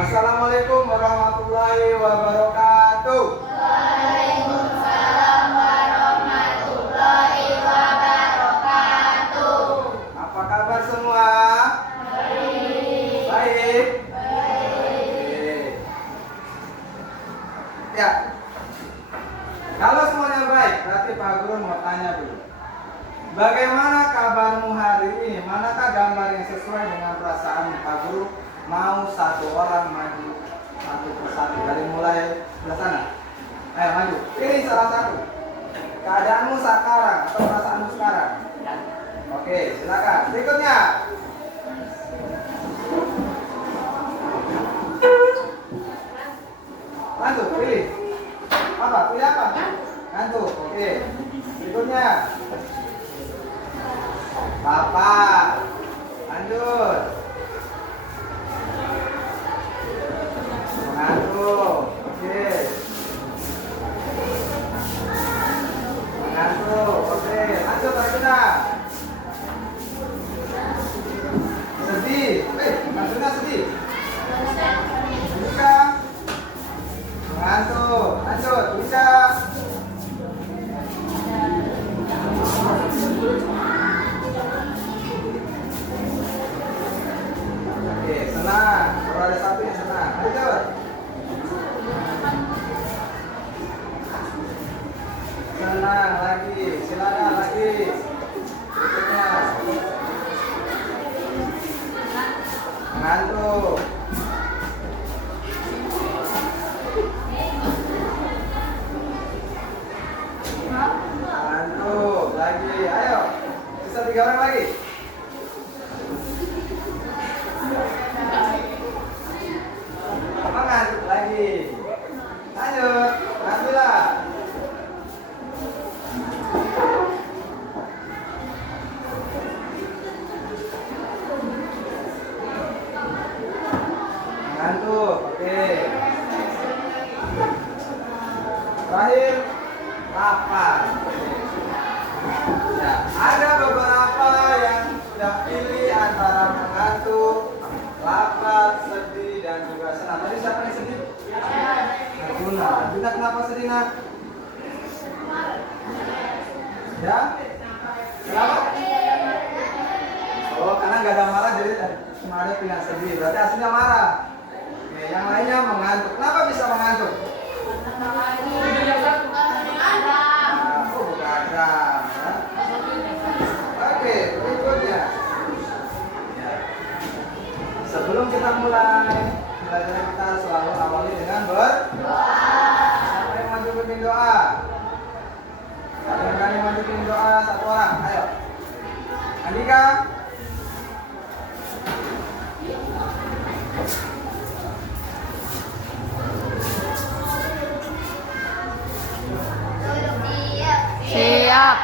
Assalamualaikum warahmatullahi wabarakatuh. Waalaikumsalam warahmatullahi wabarakatuh. Apa kabar semua? Baik. Baik. Ya. Kalau semuanya baik, berarti Pak Guru mau tanya dulu. Bagaimana kabarmu hari ini? Manakah gambar yang sesuai dengan perasaan Pak Guru? Mau satu orang maju satu persatu dari mulai sebelah sana. Ayo maju. Pilih salah satu. Keadaanmu sekarang atau perasaanmu sekarang? Oke, silakan. Berikutnya. Lanjut, pilih. Apa? Pilih apa? Ngantuk. Oke. Berikutnya. Bapak. Lanjut. Mengantuk. Oke. Mengantuk. Oke. Lanjut Arjuna. Sedih. Arjuna sedih. Bisa. Mengantuk. Lanjut. Bisa. Oke. Senang. Kalau ada satu yang senang. Lanjut. Senang lagi. Silakan lagi. Berikutnya. Mengantuk. Mengantuk lagi. Ayo. Sisa 3 orang lagi. Mengantuk lagi. Lanjut. Alhamdulillah. Mengantuk. Oke. Terakhir lapar. Ya, ada beberapa yang sudah pilih antara mengantuk, lapar, sedih, dan juga senang. Tadi siapa yang sedih? Arjuna. Arjuna kenapa sedih, Nak? Ya? Kenapa? Oh, karena nggak ada marah jadi cuma ada pilihan sedih. Berarti aslinya marah. Oke, yang lainnya mengantuk. Kenapa bisa mengantuk? Oh, begadang. Ya. Oke, berikutnya. Ya. Sebelum kita mulai belajar, kita selalu awali dengan berdoa. Siapa yang maju pimpin doa? Siapa yang berani maju pimpin doa? Satu orang. Ayo. Andika. Siap.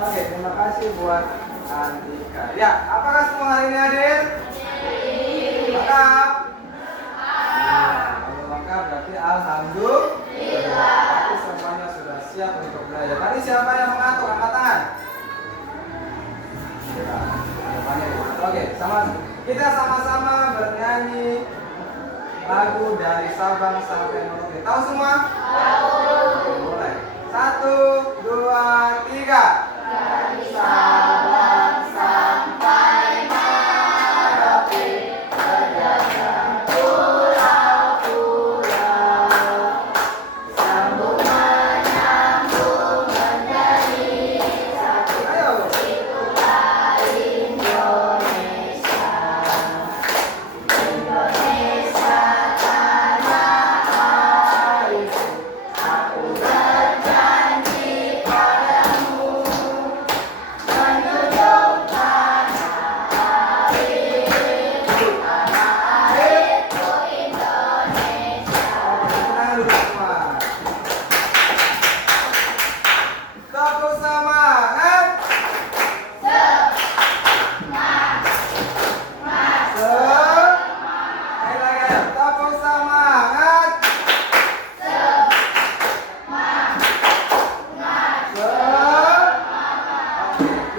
Oke, terima kasih buat Andika. Ya, apakah semua hari ini hadir? Lengkap? Kalau lengkap berarti alhamdulillah. Berarti semuanya sudah siap untuk belajar. Tadi siapa yang mengantuk? Angkat tangan. Ya, ada banyak yang mengantuk. Oke, kita sama-sama bernyanyi lagu dari Sabang sampai Merauke. Tahu semua? Tahu. Mulai. 1, 2, 3.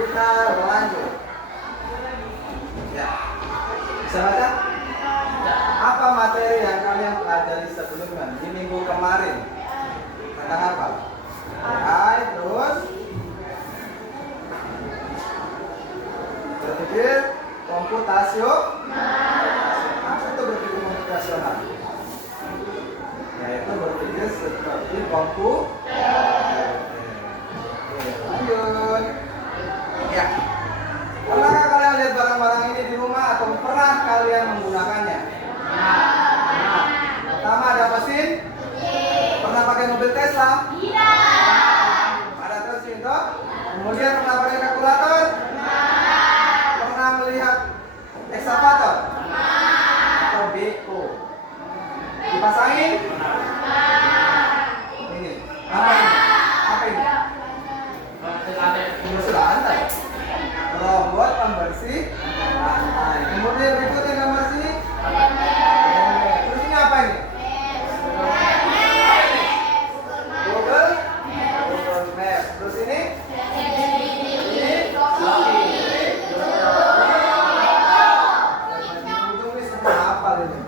kita lanjut. Ya, bisa baca? Apa materi yang kalian pelajari sebelumnya di minggu kemarin? Tentang apa? AI, terus berpikir komputasional. Apa itu berpikir komputasional? Yaitu berpikir seperti komputer. Lanjut. Ya. Pernahkah kalian lihat barang-barang ini di rumah atau pernah kalian menggunakannya? Nah, pertama ada mesin. Pernah pakai mobil Tesla? Ada terus itu. Kemudian pernah pakai kalkulator? Pernah melihat ekskavator? Atau beko? Dipasangin? Ini. Apa ini? Apa ini? Pembersih lantai. Robot pembersih lantai. Kemudian berikutnya gambar sini. Terus ini apa ini? Google Maps. Terus ini? Ini semua apa ini?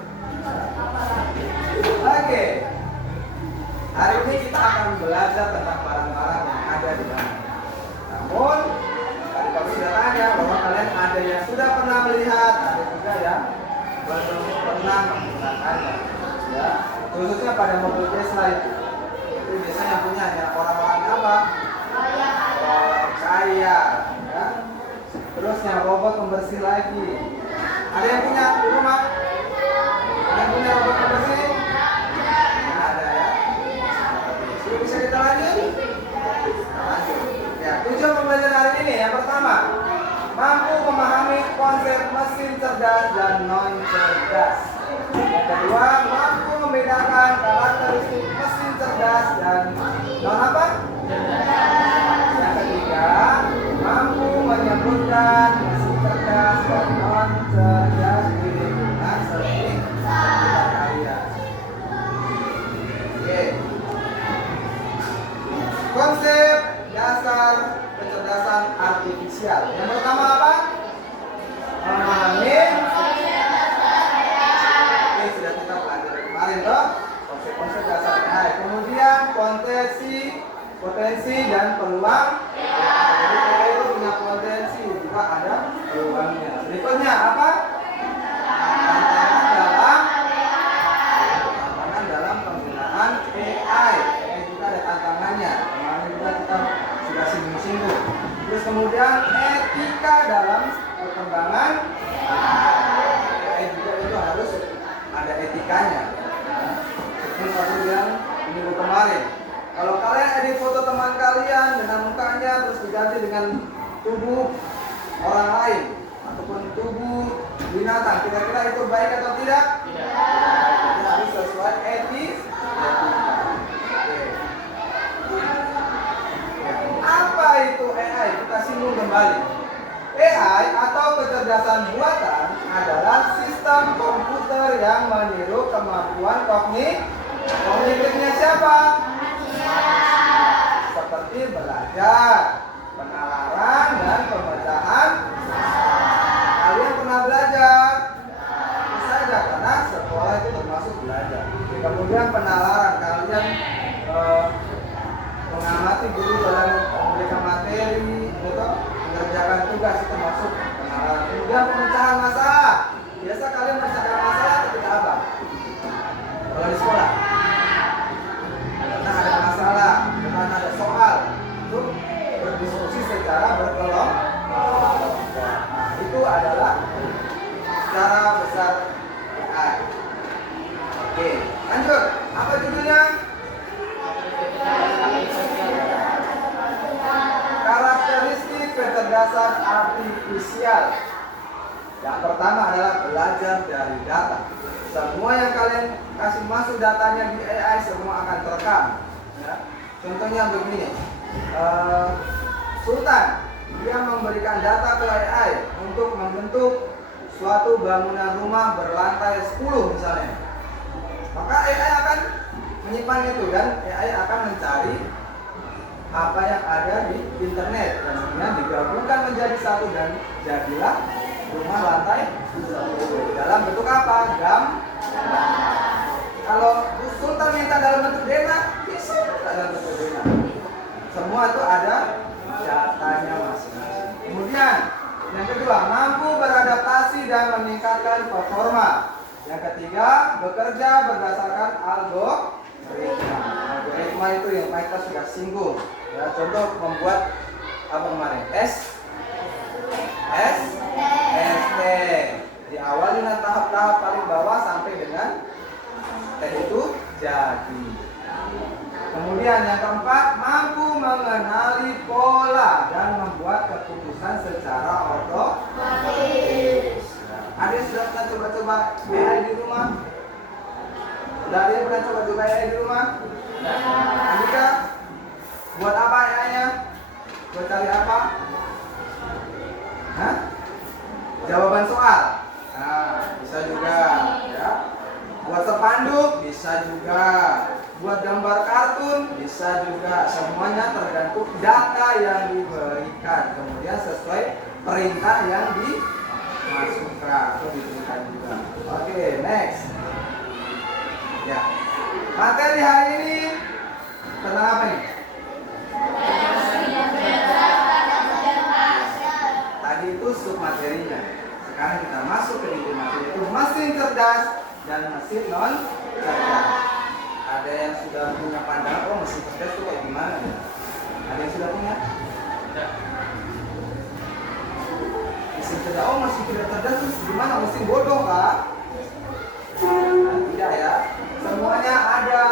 Oke. Hari ini kita akan belajar tentang barang-barang yang ada di mana. Namun tadi kami sudah tanya bahwa kalian ada yang sudah pernah melihat, ada juga yang belum pernah menggunakannya. Ya, khususnya pada mobil Tesla itu biasanya punya hanya orang-orang apa? Orang kaya. Ya. Terus yang robot pembersih lagi. Ada yang punya di rumah? Ada yang punya robot pembersih? Ada ya. Bisa kita lanjut? Lanjut. Ya, tujuan pembelajaran hari ini yang pertama, mampu memahami konsep mesin cerdas dan non cerdas. Yang kedua, mampu membedakan karakteristik mesin cerdas dan non apa? Yang ketiga, mampu menyebutkan mesin cerdas dan non cerdas di lingkungan seperti kalian. Oke. Konsep dasar kecerdasan artifisial. Yang pertama apa? Memahami. Ini sudah kita pelajari kemarin toh. Konsep-konsep dasar AI. Kemudian potensi dan peluang. Jadi AI itu punya potensi juga ada peluangnya. Berikutnya apa? Tantangan dalam penggunaan AI. AI juga ada tantangannya. Kita sudah singgung-singgung. Terus kemudian etika dalam perkembangan juga itu harus ada etikanya. Seperti tadi yang minggu kemarin. Kalau kalian edit foto teman kalian dengan mukanya terus diganti dengan tubuh orang lain ataupun tubuh binatang, kira-kira itu baik atau tidak? Tidak. Itu harus sesuai etis. Apa itu AI? Kita singgung kembali. AI atau kecerdasan buatan adalah sistem komputer yang meniru kemampuan kognitifnya siapa? Seperti belajar, penalaran, dan pemecahan. Kalian pernah belajar? Tentu saja, karena sekolah itu termasuk belajar. Kemudian penalaran, kalian mengamati guru dalam memberikan materi atau mengerjakan tugas itu masuk penalaran. Kemudian pemecahan masalah. Biasa kalian menyelesaikan masalah ketika apa? Kalau di sekolah, karena ada masalah, karena ada soal, itu berdiskusi secara berkelompok. Nah, itu adalah secara besar AI. Oke, lanjut. Apa judulnya? Karakteristik kecerdasan artifisial. Yang pertama adalah belajar dari data. Semua yang kalian kasih masuk datanya di AI semua akan terekam. Ya. Contohnya begini, Sultan dia memberikan data ke AI untuk membentuk suatu bangunan rumah berlantai 10 misalnya. Maka AI akan menyimpan itu dan AI akan mencari apa yang ada di internet dan kemudian digabungkan jadi satu dan jadilah rumah lantai dalam bentuk apa? Kalau Sultan minta dalam bentuk denah, bisa dalam bentuk denah. Semua itu ada datanya masing-masing. Kemudian yang kedua, mampu beradaptasi dan meningkatkan performa. Yang ketiga, bekerja berdasarkan algoritma. Algoritma itu yang kita sudah singgung. Ya, contoh membuat apa kemarin? S, T. Diawali dengan tahap-tahap paling bawah sampai dengan T itu jadi. Kemudian yang keempat, mampu mengenali pola dan membuat keputusan secara otomatis. Ada yang sudah pernah coba-coba AI di rumah? Sudah ada yang pernah coba-coba AI di rumah? Andika, buat apa AI-nya? Buat cari apa? Hah? Jawaban soal. Nah, bisa juga, ya. Buat spanduk bisa juga. Buat gambar kartun bisa juga. Semuanya tergantung data yang diberikan, kemudian sesuai perintah yang dimasukkan atau diberikan juga. Oke, next. Ya, materi hari ini tentang apa nih? Tadi itu submaterinya. Sekarang kita masuk ke inti materi, itu mesin cerdas dan mesin non cerdas. Ada yang sudah punya pandangan, oh mesin cerdas itu kayak gimana ya? Ada yang sudah punya? Mesin cerdas, oh mesin cerdas itu gimana? Mesin bodoh kah? Nah, tidak ya. Semuanya ada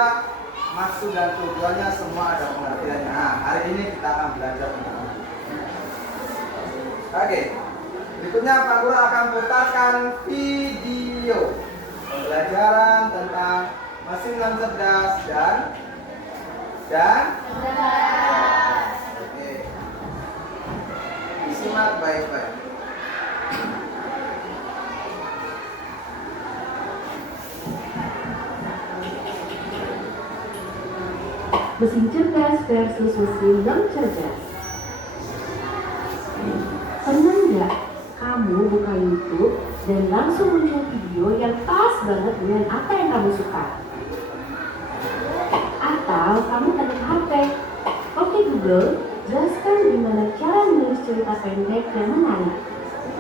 maksud dan tujuannya, semua ada pengertiannya. Nah, hari ini kita akan belajar tentang itu. Oke. Berikutnya Pak Guru akan putarkan video pembelajaran tentang mesin non cerdas dan oke. Disimak baik-baik. Mesin cerdas versus mesin non cerdas. Pernah nggak kamu buka YouTube dan langsung muncul video yang pas banget dengan apa yang kamu suka? Atau kamu tanya ke HP, "Oke Google, jelaskan gimana cara menulis cerita pendek yang menarik."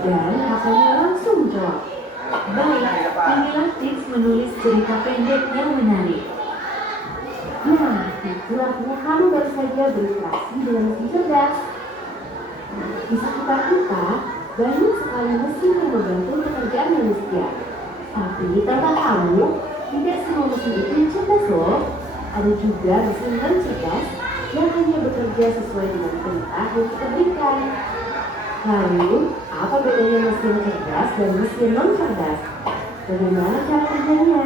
Dan HP-nya langsung jawab, "Baik, inilah tips menulis cerita pendek yang menarik." Nah, itu artinya kamu baru saja berinteraksi dengan mesin cerdas. Di sekitar kita, banyak sekali mesin yang membantu pekerjaan manusia. Tapi tanpa kamu, tidak semua mesin itu cerdas loh. Ada juga mesin non cerdas yang hanya bekerja sesuai dengan perintah yang kita berikan. Lalu, apa bedanya mesin cerdas dan mesin non cerdas? Bagaimana cara kerjanya?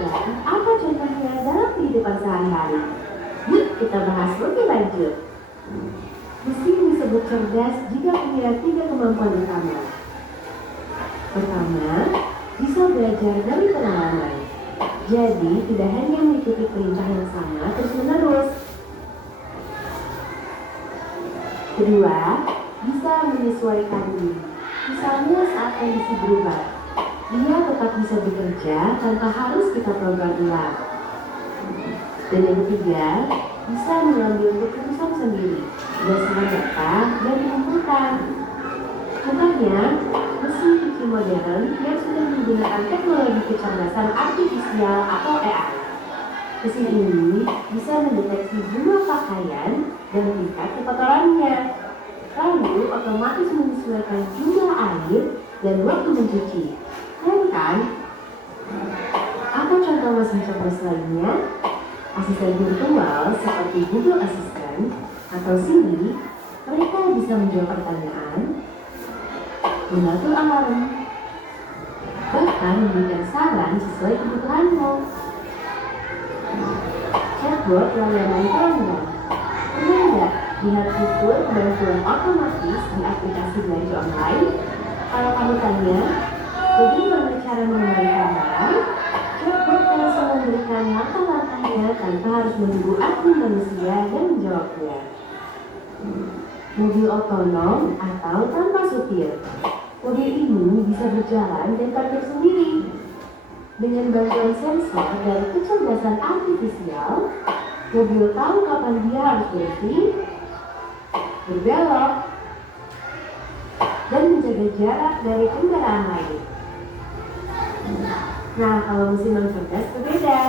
Dan apa contohnya dalam kehidupan sehari-hari? Yuk kita bahas lebih lanjut. Mesin disebut cerdas jika punya 3 kemampuan utama. Pertama, bisa belajar dari pengalaman. Jadi tidak hanya mengikuti perintah yang sama terus-menerus. Kedua, bisa menyesuaikan diri. Misalnya saat kondisi berubah, dia tetap bisa bekerja tanpa harus kita program ulang. Dan yang ketiga, bisa mengambil keputusan sendiri berdasarkan data dan dikumpulkan. Contohnya, mesin cuci modern yang sudah menggunakan teknologi kecerdasan artifisial atau AI. Mesin ini bisa mendeteksi jumlah pakaian dan tingkat kekotorannya, lalu otomatis menyesuaikan jumlah air dan waktu mencuci. Keren kan? Apa contoh mesin cerdas lainnya? Asisten virtual seperti Google Assistant atau Siri, mereka bisa menjawab pertanyaan, mengatur alarm, bahkan memberikan saran sesuai kebutuhanmu. Chatbot layanan pelanggan. Pernah nggak lihat fitur bantuan otomatis di aplikasi belanja online? Kalau kamu tanya, bagaimana cara mengembalikan barang? Chatbot langsung memberikan langkah-langkahnya tanpa harus menunggu admin manusia yang menjawabnya. mobil otonom atau tanpa supir. Mobil ini bisa berjalan dan parkir sendiri. Dengan bantuan sensor dan kecerdasan artifisial, mobil tahu kapan dia harus berhenti, berbelok, dan menjaga jarak dari kendaraan lain. Nah, kalau mesin non cerdas berbeda.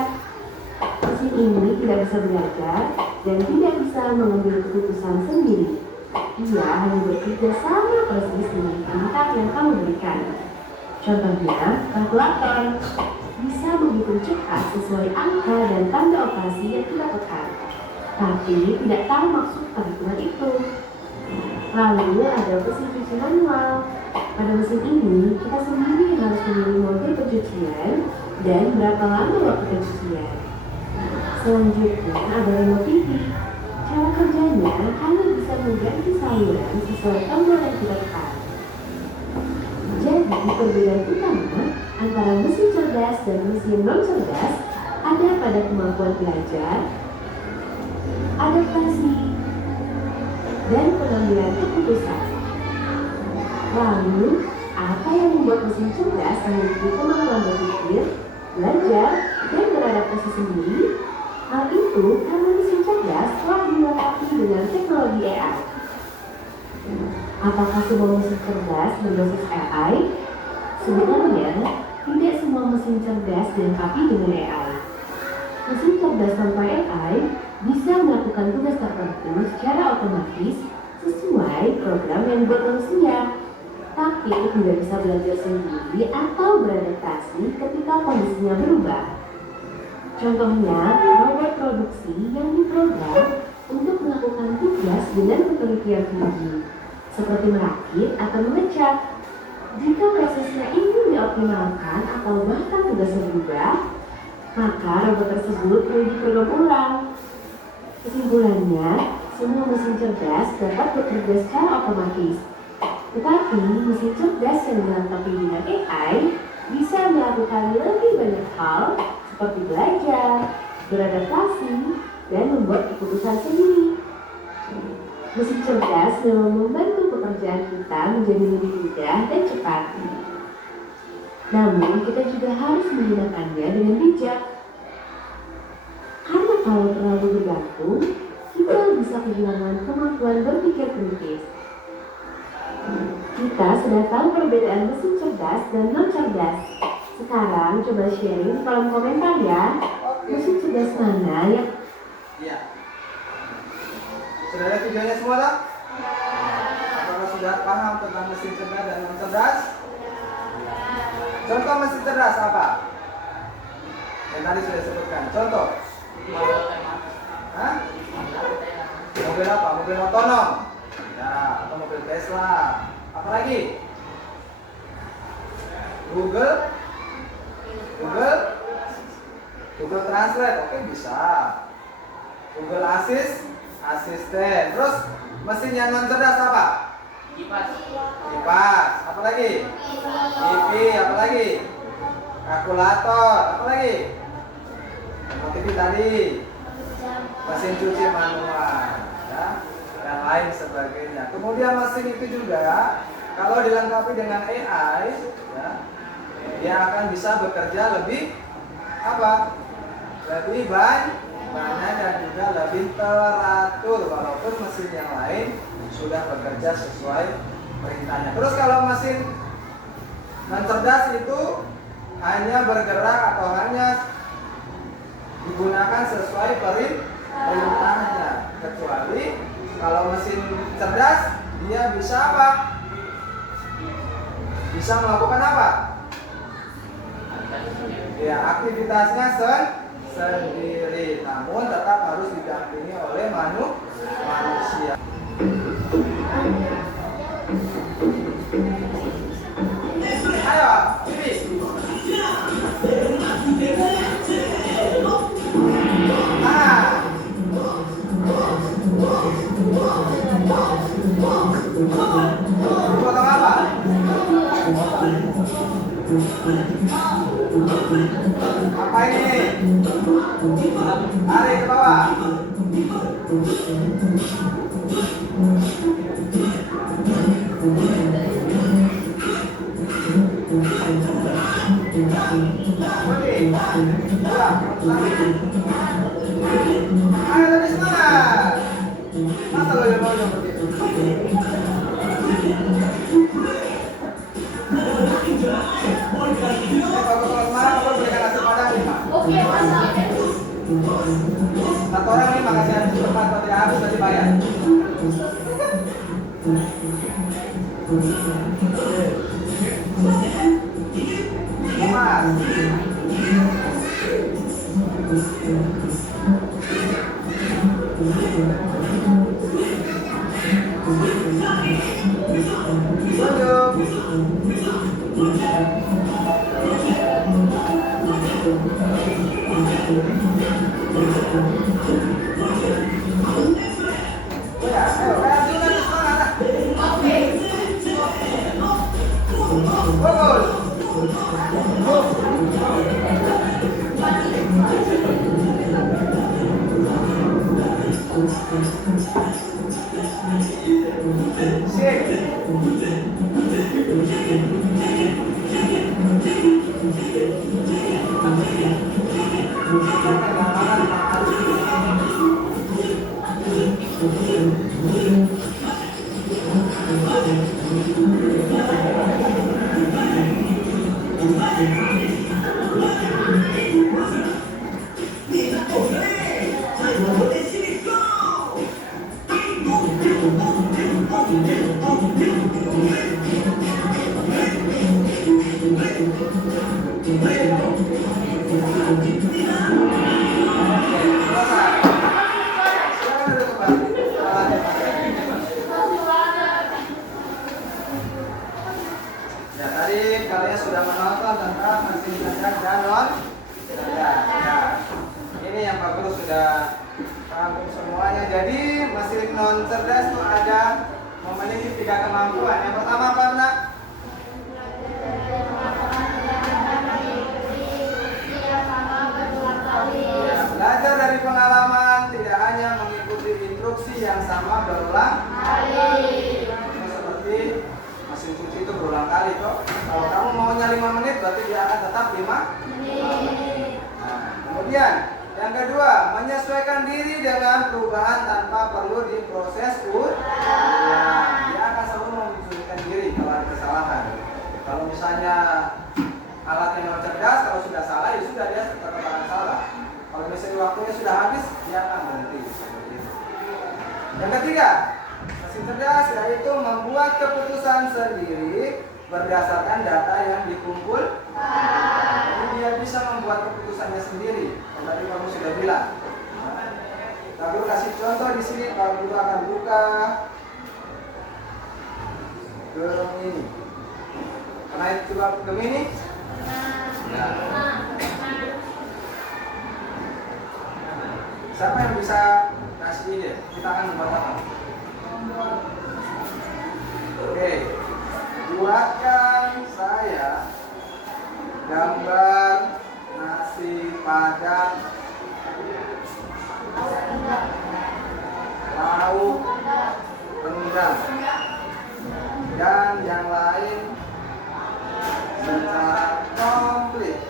Mesin ini tidak bisa belajar dan tidak bisa mengambil keputusan sendiri. Ia hanya bekerja sama persis dengan perintah yang kamu berikan. Contohnya, kalkulator bisa menghitung cepat sesuai angka dan tanda operasi yang kita tekan, tapi tidak tahu maksud perhitungan itu. Lalu ada mesin cuci manual. Pada mesin ini, kita sendiri harus memilih mode pencucian dan berapa lama waktu pencucian. Selanjutnya ada remote TV. Cara kerjanya hanya bisa mengganti saluran sesuai tombol yang kita tekan. Jadi perbedaan utama antara mesin cerdas dan mesin non cerdas ada pada kemampuan belajar, adaptasi, dan pengambilan keputusan. Lalu, apa yang membuat mesin cerdas memiliki kemampuan berpikir, belajar, dan beradaptasi sendiri? Hal itu karena mesin cerdas telah dilengkapi dengan teknologi AI. Apakah semua mesin cerdas berbasis AI? Sebenarnya, tidak semua mesin cerdas dilengkapi dengan AI. Mesin cerdas tanpa AI bisa melakukan tugas tertentu secara otomatis sesuai program yang dibuat manusia, tapi tidak bisa belajar sendiri atau beradaptasi ketika kondisinya berubah. Contohnya, robot produksi yang diprogram untuk melakukan tugas dengan ketelitian tinggi, seperti merakit atau mengecat. Jika prosesnya ingin dioptimalkan atau bahkan tugasnya berubah, maka robot tersebut perlu diprogram ulang. Kesimpulannya, semua mesin cerdas dapat bekerja secara otomatis. Tetapi mesin cerdas yang dilengkapi dengan AI bisa melakukan lebih banyak hal seperti belajar, beradaptasi, dan membuat keputusan sendiri. Mesin cerdas memang membantu pekerjaan kita menjadi lebih mudah dan cepat. Namun, kita juga harus menggunakannya dengan bijak. Karena kalau terlalu bergantung, kita bisa kehilangan kemampuan berpikir kritis. Kita sudah tahu perbedaan mesin cerdas dan non cerdas. Sekarang coba sharing di kolom komentar ya. Mesin cerdas mana yang... Iya. Sudah ada videonya semua tak? Apakah sudah paham tentang mesin cerdas dan non cerdas? Contoh mesin cerdas apa? Yang tadi sudah sebutkan. Contoh. Hah? Mobil apa? Mobil otonom. Ya, atau mobil Tesla. Apa lagi? Google Translate. Oke, bisa. Google Asisten. Terus mesin yang non cerdas apa? Kipas. Apa lagi? TV. Apa lagi? Kalkulator. Apa lagi? TV tadi. Mesin cuci manual. Ya. Dan lain sebagainya. Kemudian mesin itu juga kalau dilengkapi dengan AI, ya, dia akan bisa bekerja lebih apa? Lebih banyak dan juga lebih teratur, walaupun mesin yang lain sudah bekerja sesuai perintahnya. Terus kalau mesin non cerdas itu hanya bergerak atau hanya digunakan sesuai perintahnya, kecuali kalau mesin cerdas dia bisa apa? Bisa melakukan apa? Ya, aktivitasnya sendiri, namun tetap harus didampingi oleh manusia. Ayo, ini. Potong apa? Apa ini? Tarik ke bawah. Ayo lebih semangat. Masa loyo-loyo begitu? Kalau semangat, kalau berikan nasi padang 5. Oke, Mas. Satu orang 5 kasih habis cepat, kalau tidak habis nanti bayar. Mas. Ya, tadi kalian sudah menonton tentang mesin cerdas dan non cerdas. Ya, ini yang Pak Guru sudah rangkum semuanya. Jadi mesin non cerdas itu ada memiliki 3 kemampuan. Yang pertama apa, Nak? Ya, belajar dari pengalaman, tidak hanya mengikuti instruksi yang sama berulang kali. Seperti mesin cuci itu berulang kali kok. Kalau kamu maunya 5 menit, berarti dia akan tetap 5 menit. Nah, kemudian yang kedua, menyesuaikan diri dengan perubahan tanpa perlu diproses ulang. Dia akan selalu menyesuaikan diri kalau ada kesalahan. Kalau misalnya alatnya non cerdas, kalau sudah salah ya sudah, dia tetap akan salah. Kalau misalnya waktunya sudah habis, dia akan berhenti. Seperti itu. Yang ketiga, mesin cerdas yaitu membuat keputusan sendiri berdasarkan data yang dikumpul. Jadi dia bisa membuat keputusannya sendiri. Yang tadi kamu sudah bilang. Pak Guru kasih contoh di sini. Pak Guru akan buka Gemini. Pernah coba Gemini? Ya. Siapa yang bisa kasih ide? Kita akan membuat apa? Oke, buatkan saya gambar nasi padang, lauk, rendang, dan yang lain secara komplit.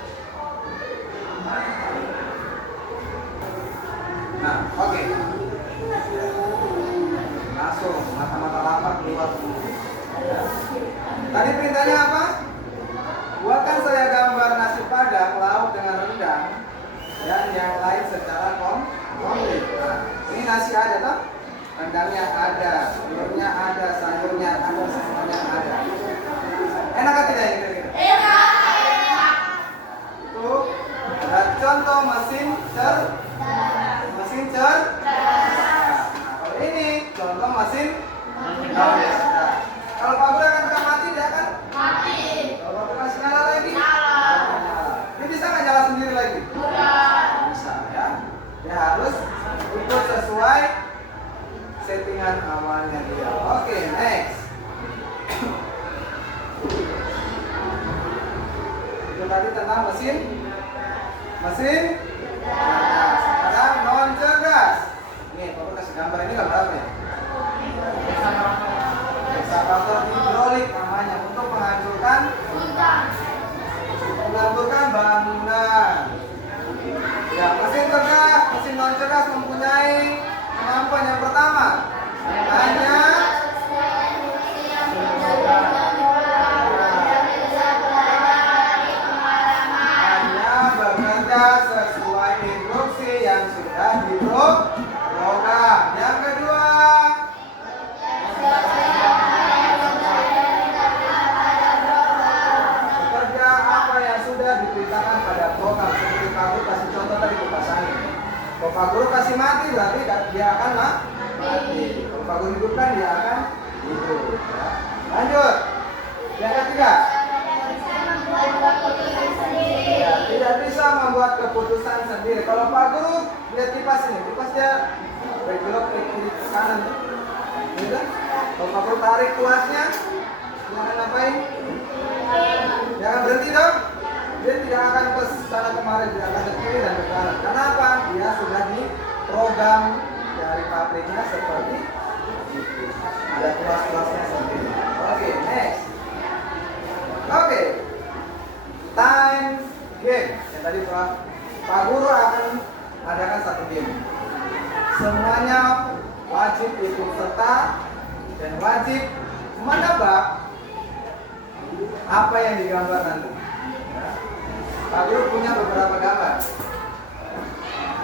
Nah, oke. Langsung mata-mata lapar keluar semua. Tadi perintahnya apa? Buatkan saya gambar nasi padang, lauk dengan rendang, dan yang lain secara komplit. Nah, ini nasi ada toh? Rendangnya ada, telurnya ada, sayurnya ada, semuanya ada. Enak atau tidak ini kira-kira? Enak. Itu adalah contoh mesin cerdas. Nah, kalau ini contoh mesin cerdas. Kalau Pak Guru akan tekan mati, dia akan Mati. kalau Pak Guru kasih nyala lagi, Nyala. Ini bisa nggak nyala sendiri lagi? Udah. Bisa ya. Dia harus ikut sesuai settingan awalnya dia. Oke, next. Itu tadi tentang mesin cerdas. Sekarang non cerdas. Nih, Pak Guru kasih gambar ini gambar apa ya? eskavator hidrolik namanya untuk menghancurkan bangunan. Ya, mesin cerdas, mesin non cerdas mempunyai kemampuan yang pertama hanya bekerja sesuai instruksi yang sudah diprogram. Yang kedua, bekerja apa yang sudah diberitakan pada program. Seperti Pak Guru kasih contoh tadi kipas angin. Kalau Pak Guru kasih mati, berarti dia akan mati. Kalau Pak Guru hidupkan, dia akan hidup. Ya. Lanjut. Yang ketiga, ya, tidak bisa membuat keputusan sendiri. Kalau Pak Guru lihat kipas ini, kipas dia belok ke kiri ke kanan, gitu. Kalau Pak Guru tarik tuasnya, dia akan ngapain? Jangan berhenti dong. Dia tidak akan ke sana kemari, dia akan ke kiri dan ke kanan. Kenapa? Dia sudah diprogram dari pabriknya seperti itu. Ada tuas-tuasnya sendiri. Oke, next. Oke. Time game. Yang tadi Pak Guru akan adakan satu game. Semuanya wajib ikut serta dan wajib menebak apa yang digambar nanti. Ya. Pak Guru punya beberapa gambar.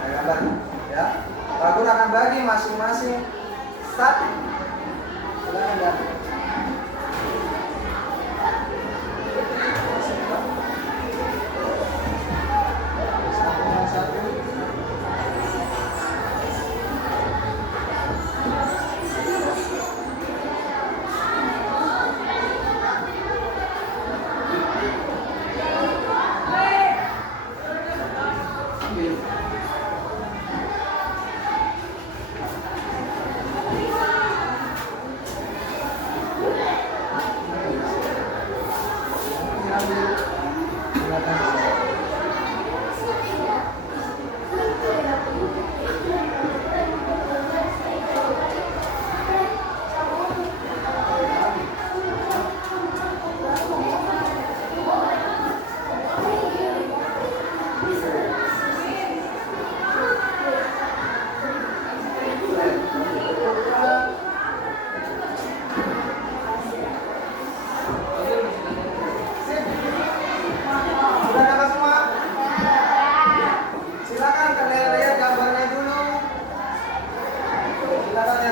Gambar, ya. Pak Guru akan bagi masing-masing satu. Silakan ya.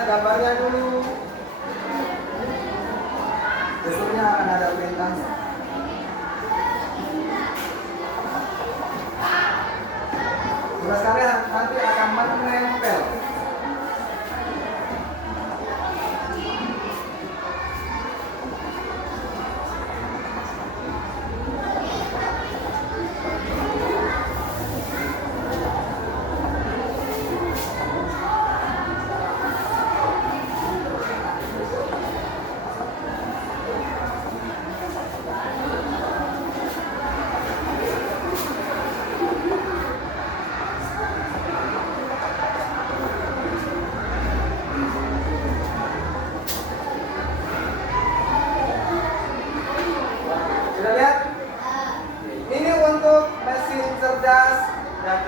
Gambarnya dulu. Besoknya akan ada perintahnya. Tugas kalian nanti akan menempel. Dan ini untuk mesin cerdas. Nah,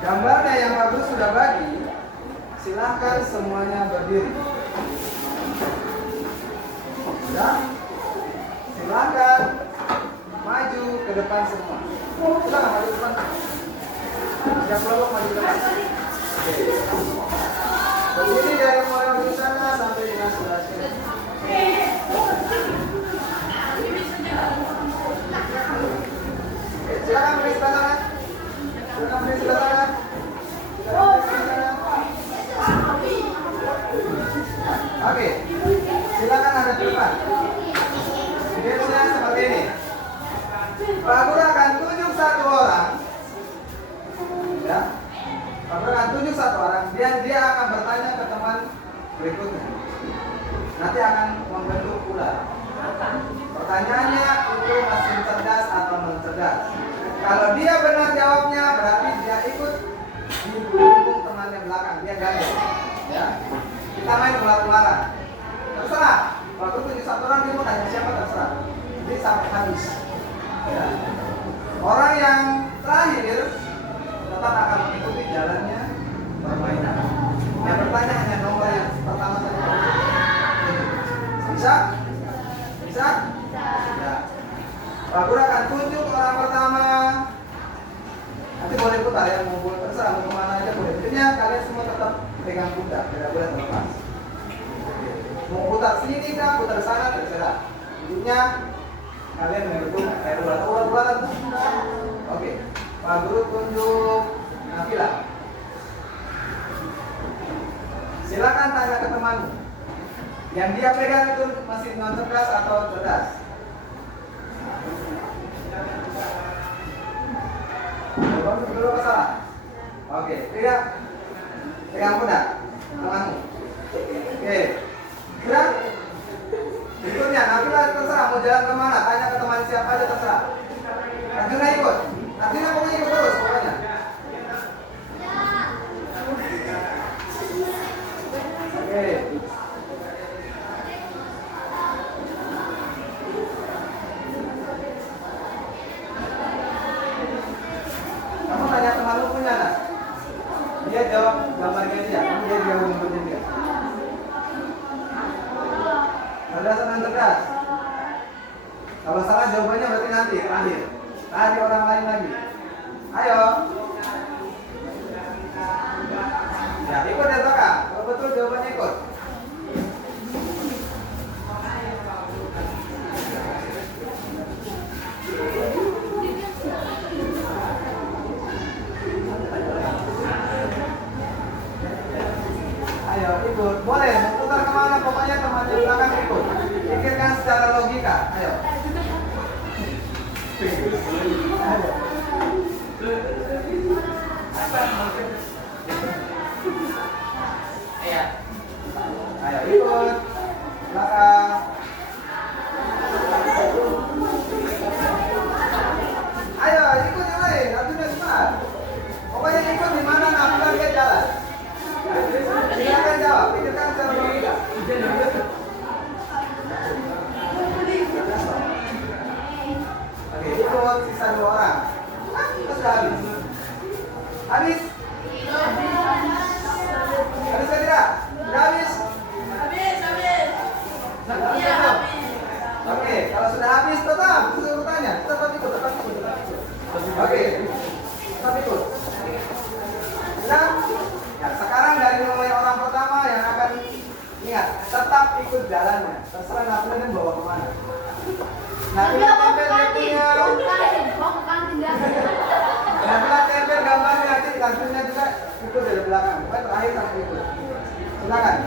gambarnya yang bagus sudah bagi, silahkan semuanya berdiri. Ya, silahkan maju ke depan semua. Silahkan maju ke depan. Yang kelompok maju ke depan. Oke. Berdiri dari mulai ujung sana sampai dengan sebelah sini. Silakan beri sebelah sana. Silakan beri sebelah sana. Oke, silakan ada di depan. Gamesnya seperti ini. Pak Guru akan tunjuk satu orang. Ya, Pak Guru akan tunjuk satu orang. Dia akan bertanya ke teman berikutnya. Nanti akan membentuk ular. Pertanyaannya itu mesin cerdas atau non cerdas. Kalau dia benar jawabnya berarti dia ikut didukung temannya belakang, dia gandeng. Ya, kita main ular-ularan. Terserah. Waktu tunjuk satu orang dia mau nanya siapa terserah. Jadi sampai habis. Ya. Orang yang terakhir tetap akan mengikuti jalannya permainan. Yang bertanya hanya nomor yang pertama tadi. Bisa? Bisa? Ya. Pak Guru akan tunjuk orang pertama. Nanti boleh putar ya, mau terserah mau kemana aja boleh. Intinya kalian semua tetap pegang pundak, tidak boleh terlepas. Mau putar sini kah, putar sana terserah. Intinya kalian menghitung ular-ularan. Oke, Pak Guru tunjuk Nabila. Silakan tanya ke temanmu. Yang dia pegang itu masih non cerdas atau cerdas? Dulu masalah. Oke, pegang pundak temanmu. Oke, gerak. Berikutnya, Nabila terserah mau jalan kemana, tanya ke teman siapa aja terserah. Arjuna ikut, Arjuna pokoknya ikut terus pokoknya. Oke. Kamu tanya teman lu punya nak? Dia jawab gambarnya dia, dia jawab gambarnya dia. Cerdas atau cerdas? Kalau salah jawabannya berarti nanti terakhir. Tadi orang lain lagi. Ayo. Ya ikut ya Toka. Kalau betul jawabannya ikut. Ayo ikut. Boleh mau putar kemana pokoknya teman di belakang ikut. Pikirkan secara logika. Ayo. Ayo ikut belakang. Ayo ikut yang lain, Arjuna cepat. Pokoknya ikut di mana Nabila dia jalan. Silakan jawab, pikirkan secara logika. Oke, ikut sisa 2 orang. Kita sudah habis. Habis? Habis kan tidak? Sudah habis? Iya, habis. Oke, kalau sudah habis tetap bertanya, tetap ikut. Oke, tetap ikut. Sudah? Ya, sekarang dari mulai orang pertama yang akan ingat, tetap ikut jalannya. Terserah Nabila dan bawa kemana. Nabila tempel dia punya. Nabila tempel gambarnya nanti di kantornya juga ikut dari belakang. Pokoknya terakhir sampai ikut. Silakan.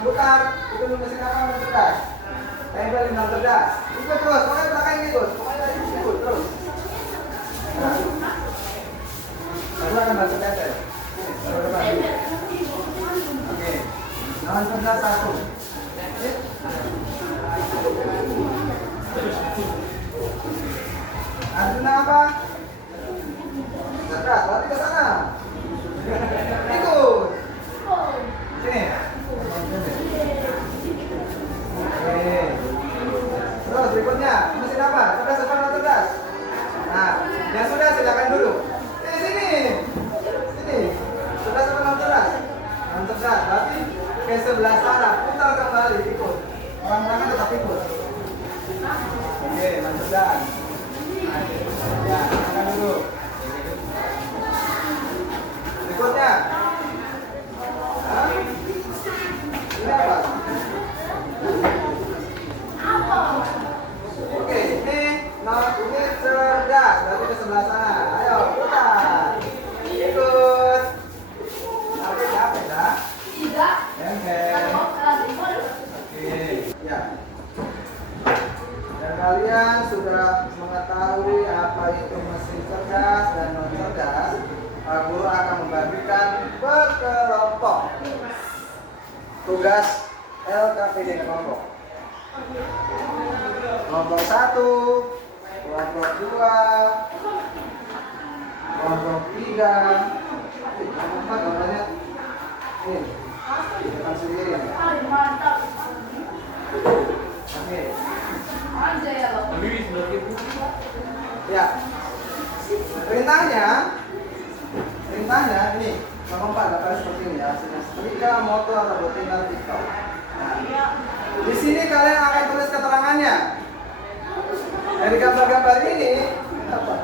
Putar, itu mesin apa yang cerdas. Tempel yang cerdas. Ikut terus, pokoknya belakang ikut. Pokoknya ikut terus. Nah. Lalu akan bantu tempel. Oke. Non cerdas 1. Arjuna apa? Cerdas, berarti ke sana. Ikut. Sini. Oke. Terus berikutnya, mesin apa? Cerdas atau cerdas? Nah, yang sudah silakan dulu. Sini. Cerdas atau non cerdas? Non cerdas, berarti ke sebelah sana. Putar kembali, ikut. Orang belakang tetap ikut. Oke, non cerdas. Ya, silakan dulu. Berikutnya. Hah? Ini apa? Oke, ini cerdas. Berarti ke sebelah sana. Ayo, putar. Ikut. Capek dah? Tidak. Oke, ya. Dan kalian sudah mengetahui apa itu mesin cerdas dan non cerdas. Pak Guru akan membagikan berkelompok tugas LKPD kelompok. Kelompok 1, kelompok 2, kelompok 3, kelompok 4 gambarnya ini. Tekan sendiri. Mantap. Oke. Aja ya lo. Ya. Perintahnya ini nomor 4 dapat seperti ini ya. Setrika, motor, atau tinggal TikTok. Nah, di sini kalian akan tulis keterangannya. Dari gambar-gambar ini apa?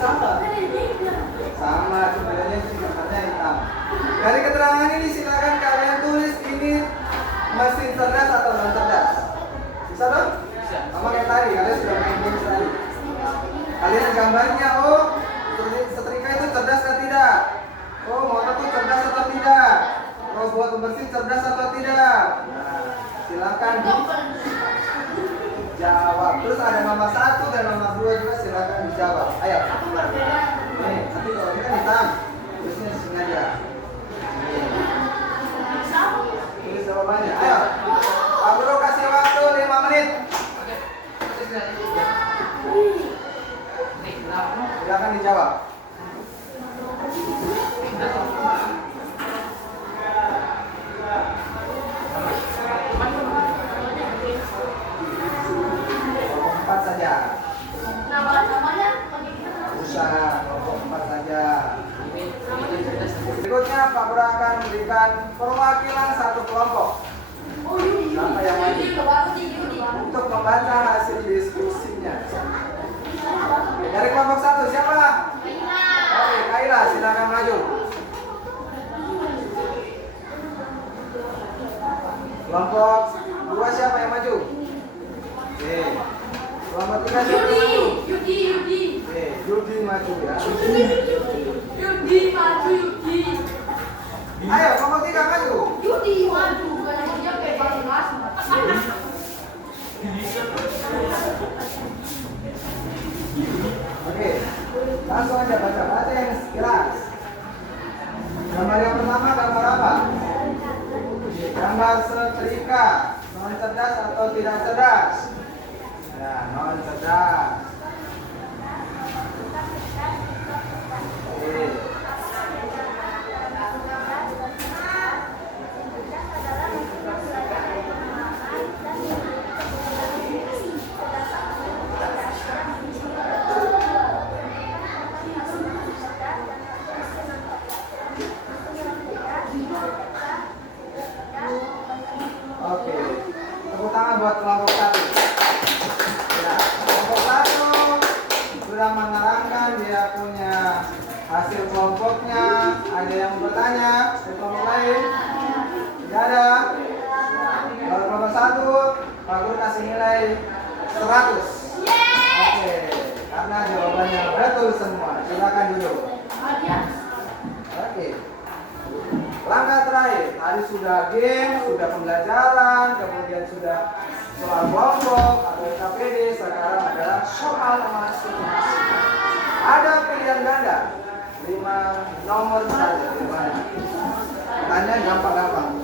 Sama, sebenarnya sih gambarnya hitam. Dari keterangan ini silakan kalian tulis ini mesin cerdas atau non cerdas. Bisa dong? Sama kayak tadi, kalian sudah main game tadi. Kalian gambarnya, oh setrika itu cerdas atau tidak? Oh motor itu cerdas atau tidak? Robot pembersih cerdas atau tidak? Nah, silakan dijawab. Terus ada nomor 1 dan nomor 2 juga silakan dijawab. Ayo. Nih, nanti kalau ini kan hitam, tulisnya di sini aja. Tulis jawabannya. Ayo. Pak Guru kasih waktu 5 menit. Silakan dijawab. Kelompok 4 saja. Namanya Usah kelompok 4 saja. Berikutnya Pak Guru akan memberikan perwakilan satu kelompok. Siapa yang maju? Untuk membaca hasil diskusinya. Dari kelompok 1 siapa? Oke, Kaila silakan maju. Kelompok 2 siapa yang maju? Oke. Kelompok 3 siapa yang maju? Oke, Yudi maju ya. Yudi maju, Yudi. Ayo, kelompok 3 maju. Yudi maju, banyak dia kayak paling mas. Oke, langsung aja baca yang sekilas. Gambar yang pertama gambar apa? Gambar setrika, non cerdas atau tidak cerdas? Ya, non cerdas. Oke. Oke, tepuk tangan buat kelompok 1. Ya, kelompok 1 sudah menerangkan dia punya hasil kelompoknya. Ada yang bertanya dari kelompok lain? Tidak ada. Kalau kelompok 1, Pak Guru kasih nilai 100. Oke, karena jawabannya betul semua. Silakan duduk. Oke. Langkah terakhir, tadi sudah game, sudah pembelajaran, kemudian sudah soal kelompok atau KPD, sekarang adalah soal masing-masing. Ada pilihan ganda, 5 nomor saja. Tanya gampang-gampang.